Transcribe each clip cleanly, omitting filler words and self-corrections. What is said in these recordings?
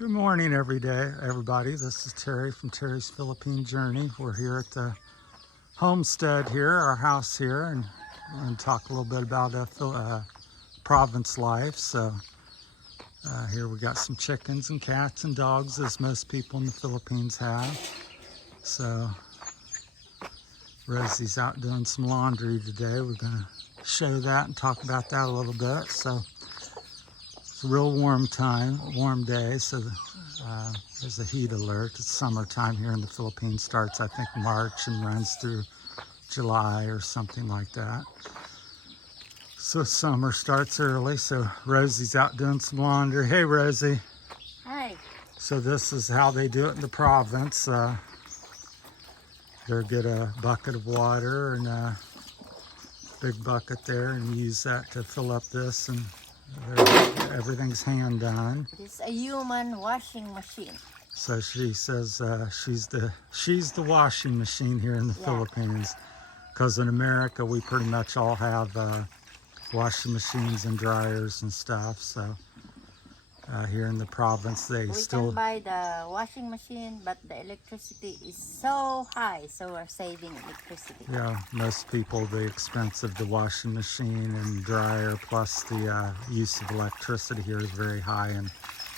Good morning, everybody. This is Terry from Terry's Philippine Journey. We're here at the Homestead here, our house here, and we're going to talk a little bit about province life. So here we got some chickens and cats and dogs, as most people in the Philippines have. So Rosie's out doing some laundry today. We're going to show that and talk about that a little bit. So it's a real warm day, so there's a heat alert. It's summertime here in the Philippines. Starts, I think, March and runs through July or something like that. So summer starts early, so Rosie's out doing some laundry. Hey, Rosie. Hi. So this is how they do it in the province. They'll get a bucket of water and a big bucket there and use that to fill up this, and everything's hand done. It's a human washing machine. So she says she's the washing machine here in the Philippines, because in America we pretty much all have washing machines and dryers and stuff. So here in the province we can buy the washing machine, but the electricity is so high, so we're saving electricity. Yeah, most people, the expense of the washing machine and dryer plus the use of electricity here is very high in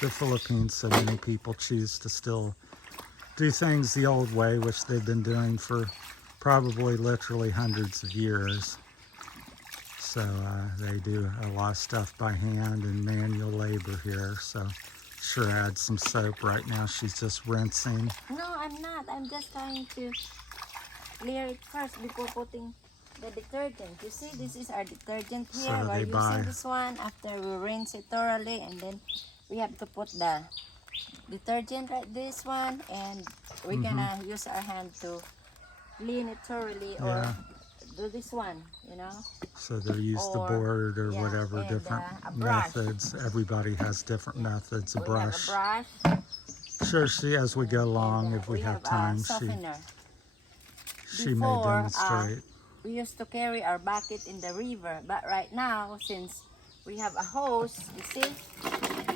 the Philippines, so many people choose to still do things the old way, which they've been doing for probably literally hundreds of years. So they do a lot of stuff by hand and manual labor here. So sure add some soap right now. She's just rinsing. No, I'm not. I'm just trying to clear it first before putting the detergent. You see, this is our detergent here. So we're using this one after we rinse it thoroughly, and then we have to put the detergent like this one, and we're gonna use our hand to clean it thoroughly, or do this one, you know. So they use the board or whatever, different methods. Everybody has different methods. A brush. Have a brush. Sure, as we go along, if we have time, she may demonstrate. We used to carry our bucket in the river, but right now, since we have a hose, you see,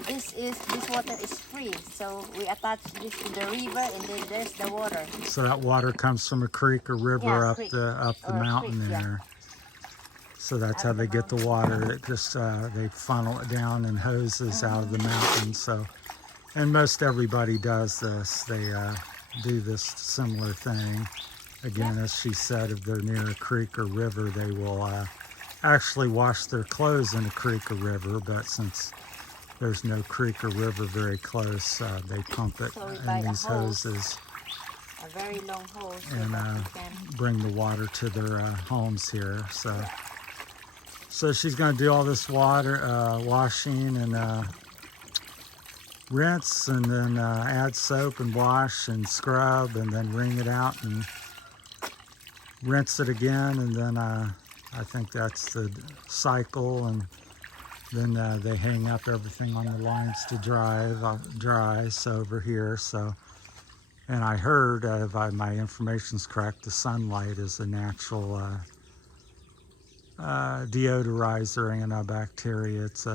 this water is free, so we attach this to the river, and then there's the water. So that water comes from a creek or river up the mountain there. So that's how they get the water. It just they funnel it down in hoses out of the mountain. So, and most everybody does this. They do this similar thing. Again, as she said, if they're near a creek or river, they will actually wash their clothes in a creek or river. But since there's no creek or river very close, they pump it in these hoses. A very long hose. And bring the water to their homes here. So she's going to do all this water washing and rinse, and then add soap and wash and scrub, and then wring it out and rinse it again, and then I think that's the cycle, and then they hang up everything on the lines to dry. So over here, and I heard, if my information's correct, the sunlight is a natural deodorizer, antibacteria. It's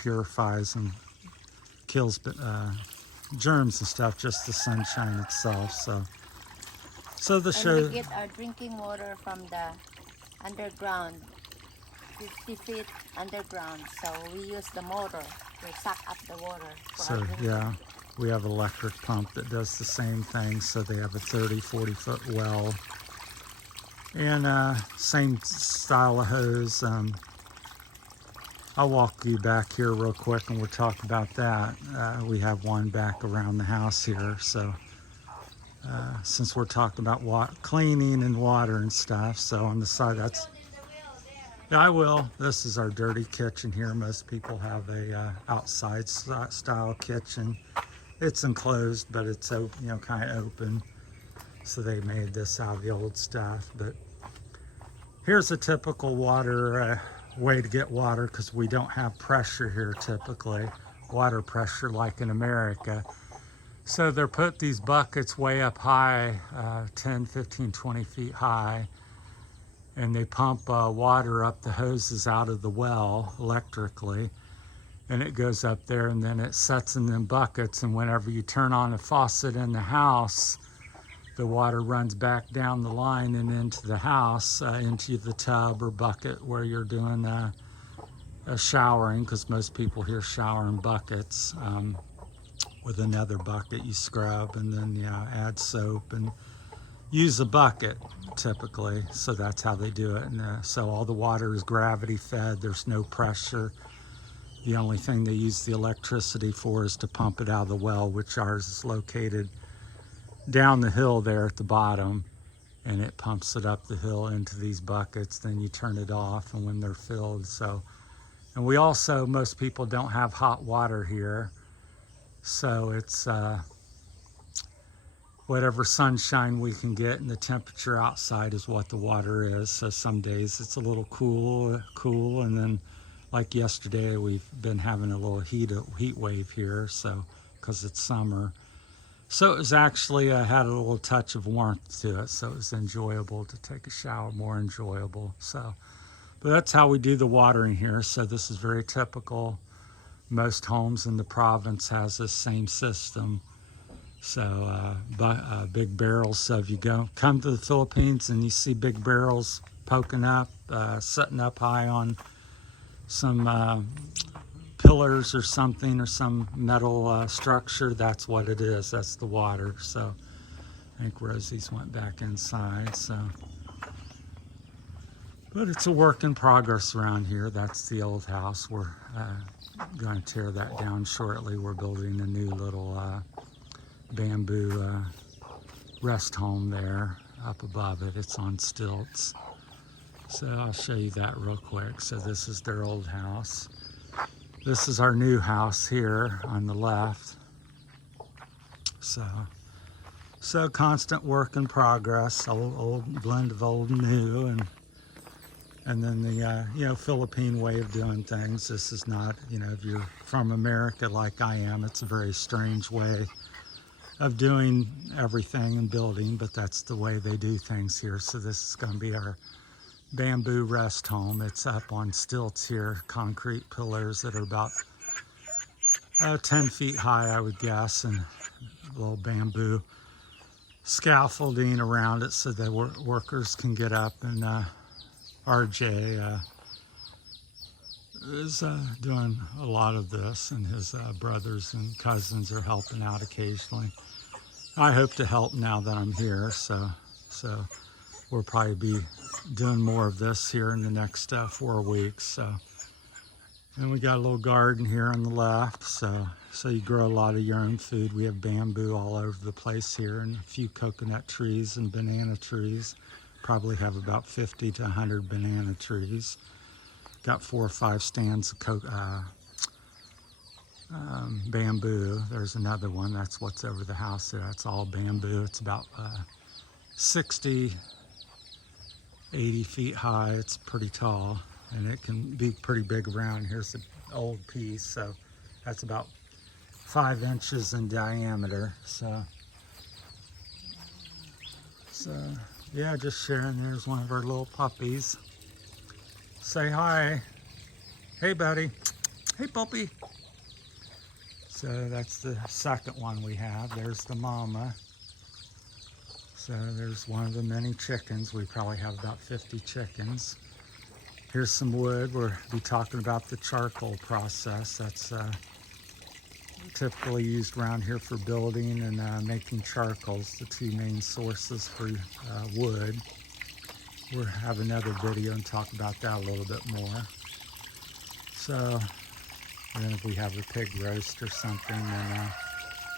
purifies and kills germs and stuff, just the sunshine itself. So the show. We get our drinking water from the underground, 50 feet underground. So we use the motor to suck up the water. So we have an electric pump that does the same thing. So they have a 30-40 foot well, and same style of hose. I'll walk you back here real quick and we'll talk about that. We have one back around the house here. So since we're talking about cleaning and water and stuff, so on the side, I will. This is our dirty kitchen here. Most people have a outside style kitchen. It's enclosed, but it's kind of open. So they made this out of the old stuff. But here's a typical water way to get water, because we don't have pressure here typically, water pressure like in America. So they're put these buckets way up high, 10, 15, 20 feet high, and they pump water up the hoses out of the well electrically, and it goes up there, and then it sets in them buckets, and whenever you turn on a faucet in the house, the water runs back down the line and into the house, into the tub or bucket where you're doing showering, because most people here shower in buckets. With another bucket you scrub, and then add soap and use a bucket typically. So that's how they do it. And so all the water is gravity fed. There's no pressure. The only thing they use the electricity for is to pump it out of the well, which ours is located down the hill there at the bottom, and it pumps it up the hill into these buckets. Then you turn it off, and when they're filled. So, and we also, most people don't have hot water here, so it's whatever sunshine we can get, and the temperature outside is what the water is. So some days it's a little cool, and then like yesterday we've been having a little heat wave here, so because it's summer. So it was actually had a little touch of warmth to it, so it was enjoyable to take a shower, more enjoyable. So, but that's how we do the watering here. So this is very typical. Most homes in the province has this same system. So big barrels. So if you come to the Philippines and you see big barrels poking up, setting up high on some pillars or something, or some metal structure, that's what it is. That's the water. So I think Rosie's went back inside. So, but it's a work in progress around here. That's the old house. We're going to tear that down shortly. We're building a new little bamboo rest home there up above it. It's on stilts. So I'll show you that real quick. So this is their old house. This is our new house here on the left. So constant work in progress. Old blend of old and new, and then the Philippine way of doing things. This is not, if you're from America like I am, it's a very strange way of doing everything and building, but that's the way they do things here. So this is going to be our bamboo rest home. It's up on stilts here, concrete pillars that are about 10 feet high, I would guess, and a little bamboo scaffolding around it so that workers can get up. And RJ is doing a lot of this, and his brothers and cousins are helping out occasionally. I hope to help now that I'm here, so we'll probably be doing more of this here in the next 4 weeks. So, and we got a little garden here on the left, so you grow a lot of your own food. We have bamboo all over the place here, and a few coconut trees and banana trees. Probably have about 50 to 100 banana trees. Got 4 or 5 stands of bamboo. There's another one. That's what's over the house there. That's all bamboo. It's about 60, 80 feet high. It's pretty tall, and it can be pretty big around. Here's an old piece, so that's about 5 inches in diameter. So yeah, just sharing. There's one of our little puppies. Say hi. Hey, buddy. Hey, puppy. So that's the second one we have. There's the mama. So there's one of the many chickens. We probably have about 50 chickens. Here's some wood. We'll be talking about the charcoal process. That's typically used around here for building and making charcoals, the 2 main sources for wood. We'll have another video and talk about that a little bit more. So, and then if we have a pig roast or something, then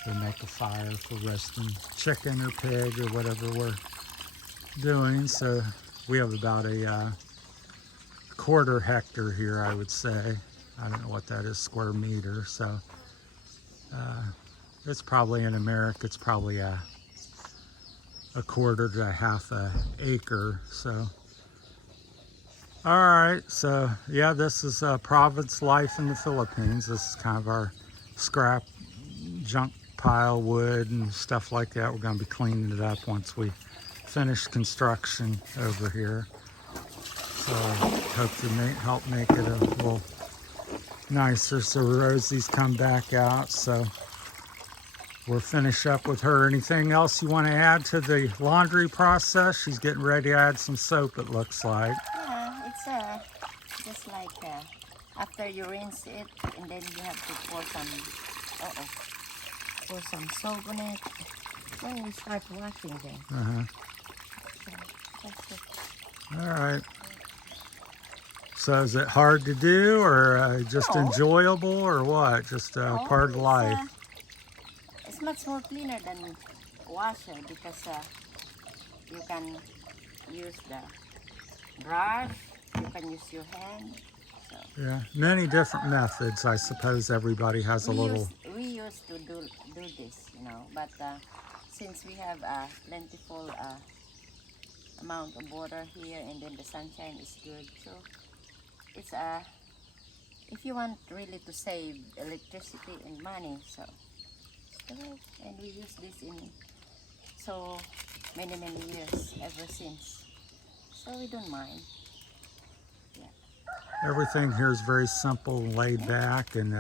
we'll make a fire for roasting chicken or pig or whatever we're doing. So we have about a quarter hectare here, I would say. I don't know what that is, square meter. So it's probably, in America, it's probably a quarter to half a acre. So all right, so yeah, this is province life in the Philippines. This is kind of our scrap junk pile, wood and stuff like that. We're going to be cleaning it up once we finish construction over here. So hope to help make it a little nicer. So Rosie's come back out, so we'll finish up with her. Anything else you want to add to the laundry process? She's getting ready to add some soap, it looks like. Yeah, it's just like after you rinse it, and then you have to pour some soap on it. Then we start washing them. Uh-huh. So that's it. All right. So is it hard to do, or just No. enjoyable, or what? Just No, part of life? It's much more cleaner than washer because you can use the brush, you can use your hand. So Yeah, many different methods. I suppose everybody has a little. we used to do this, but since we have a plentiful amount of water here, and then the sunshine is good, so it's if you want really to save electricity and money, so and we use this in so many years ever since, so we don't mind. Everything here is very simple, laid back, and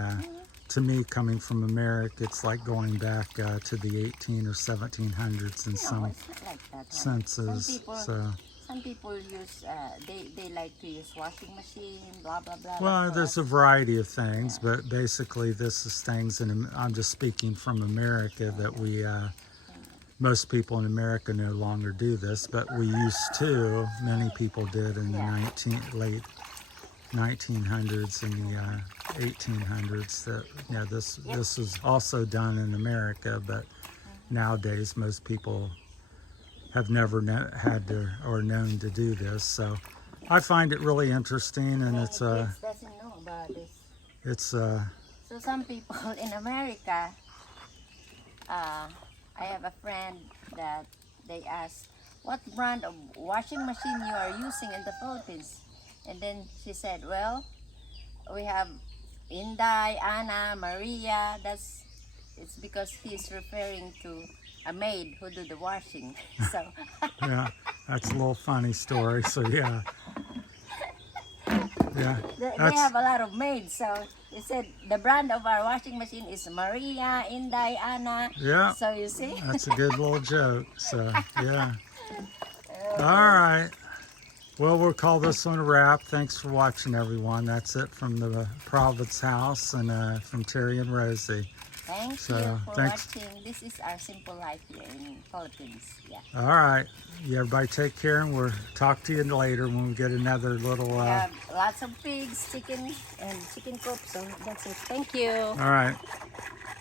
to me, coming from America, it's like going back to the 18 or 1700s in some It's not like that, huh? senses. Some people use they like to use washing machine, blah blah blah. Well, like there's a variety of things, but basically this is things, and I'm just speaking from America, that we, most people in America no longer do this, but we used to, many people did in the late 1900s and the 1800s. That this is also done in America, but nowadays most people have never had to or known to do this. So I find it really interesting, and it's kids doesn't know about this. So some people in America, I have a friend that they ask what brand of washing machine you are using in the Philippines, and then she said, well, we have Inday, Anna, Maria. It's because he's referring to a maid who do the washing. So yeah, that's a little funny story. So yeah. they have a lot of maids. So they said the brand of our washing machine is Maria, Inday, Anna. Yeah. So you see. That's a good little joke. So yeah. All right. Well, we'll call this one a wrap. Thanks for watching, everyone. That's it from the Providence house, and from Terry and Rosie. Thank you for watching. This is our simple life here in Philippines. Yeah. All right. You everybody take care, and we'll talk to you later when we get another little. We have lots of pigs, chicken, and chicken coop. So that's it. Thank you. All right.